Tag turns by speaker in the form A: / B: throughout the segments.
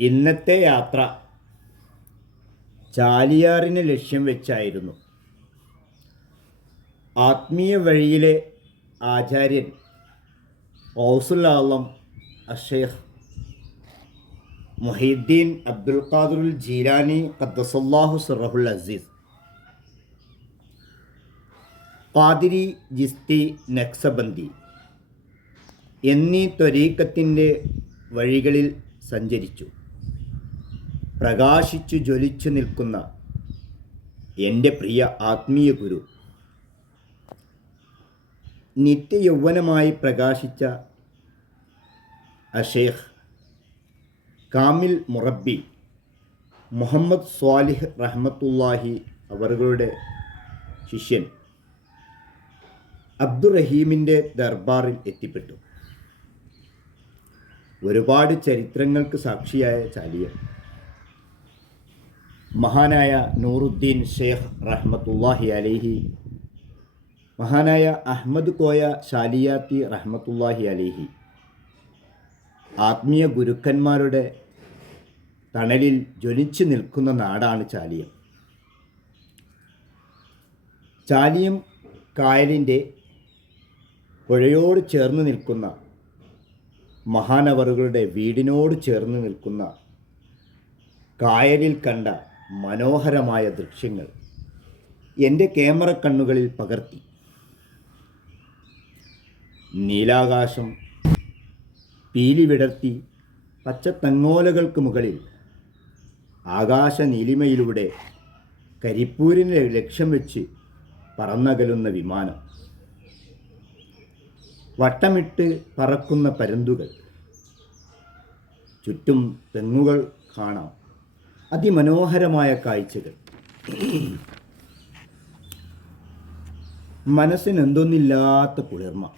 A: ഇന്നത്തെ യാത്ര ചാലിയാറിനെ ലക്ഷ്യം വെച്ചായിരുന്നു. ആത്മീയ വഴിയിലെ ആചാര്യൻ ഔസുൽ അഷേഖ് മുഹീദ്ദീൻ അബ്ദുൽ ഖാദുൽ ജീലാനി ഖദ്ദസല്ലാഹു സുറഹുൽ അസീസ്. ഖാദിരി ജിസ്തി നക്സബന്ദി എന്നീ ത്വരീക്കത്തിന്റെ വഴികളിൽ സഞ്ചരിച്ചു. പ്രകാശിച്ചു ജ്വലിച്ചു നിൽക്കുന്ന എന്റെ പ്രിയ ആത്മീയ ഗുരു. നിത്യയൗവനമായി പ്രകാശിച്ച അഷേഖ് കാമിൽ മുറബി മുഹമ്മദ് സ്വാലിഹ് റഹ്മത്തുല്ലാഹി അവരുടെ ശിഷ്യൻ അബ്ദുറഹീമിന്റെ ദർബാറിൽ എത്തിപ്പെട്ടു. ഒരുപാട് ചരിത്രങ്ങൾക്ക് സാക്ഷിയായ ചാലിയ മഹാനായ നൂറുദ്ദീൻ ഷെയ്ഖ് റഹ്മത്തുല്ലാഹി അലിഹി മഹാനായ അഹമ്മദ് കോയ ഷാലിയാത്തി റഹ്മത്തുല്ലാഹി അലിഹി ആത്മീയ ഗുരുക്കന്മാരുടെ തണലിൽ ജ്വലിച്ചു നിൽക്കുന്ന നാടാണ് ചാലിയം. ചാലിയം കായലിന്റെ പുഴയോട് ചേർന്ന് നിൽക്കുന്ന മഹാനവറുകളുടെ വീടിനോട് ചേർന്ന് നിൽക്കുന്ന കായലിൽ കണ്ട മനോഹരമായ ദൃശ്യങ്ങൾ എന്റെ ക്യാമറ കണ്ണുകളിൽ പകർത്തി. നീലാകാശം പീലി വിടർത്തി പച്ചത്തങ്ങോലകൾക്ക് മുകളിൽ ആകാശ നീലിമയിലൂടെ കരിപ്പൂരിനെ ലക്ഷ്യം വെച്ച് പറന്നകലുന്ന വിമാനം. വട്ടമിട്ട് പറക്കുന്ന പരുന്തുകൾ. ചുറ്റും തെങ്ങുകൾ കാണാം. അതിമനോഹരമായ കാഴ്ചകൾ. മനസ്സിന് എന്തൊന്നില്ലാത്ത കുളിർമ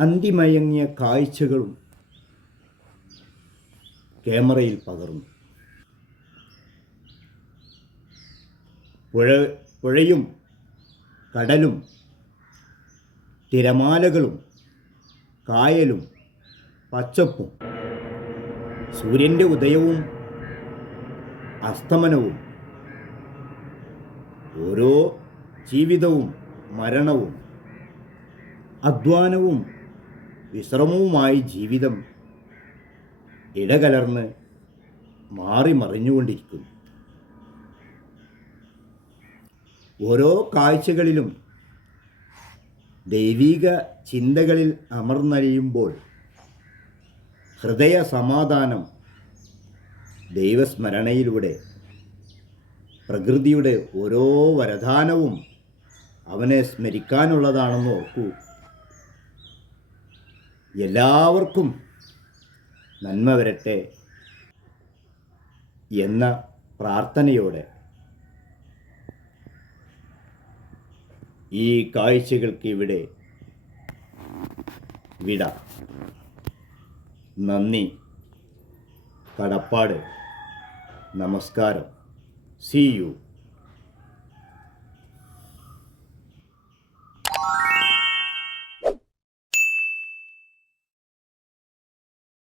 A: അന്തിമയങ്ങിയ കാഴ്ചകളും ക്യാമറയിൽ പകർന്നു. പുഴ പുഴയും കടലും തിരമാലകളും കായലും പച്ചപ്പും. സൂര്യന്റെ ഉദയവും അസ്തമനവും ഓരോ ജീവിതവും മരണവും അധ്വാനവും വിശ്രമവുമായി ജീവിതം ഇടകലർന്ന് മാറി മറിഞ്ഞുകൊണ്ടിരിക്കുന്നു. ഓരോ കാഴ്ചകളിലും ദൈവിക ചിന്തകളിൽ അമർന്നലിയുമ്പോൾ ഹൃദയ സമാധാനം ദൈവസ്മരണയിലൂടെ പ്രകൃതിയുടെ ഓരോ വരദാനവും അവനെ സ്മരിക്കാനുള്ളതാണെന്ന് ഓർക്കൂ. എല്ലാവർക്കും നന്മ വരട്ടെ എന്ന പ്രാർത്ഥനയോടെ. ഈ കാഴ്ചകൾക്ക് ഇവിടെ വിട. നന്ദി. കടപ്പാട്. നമസ്കാരം. C U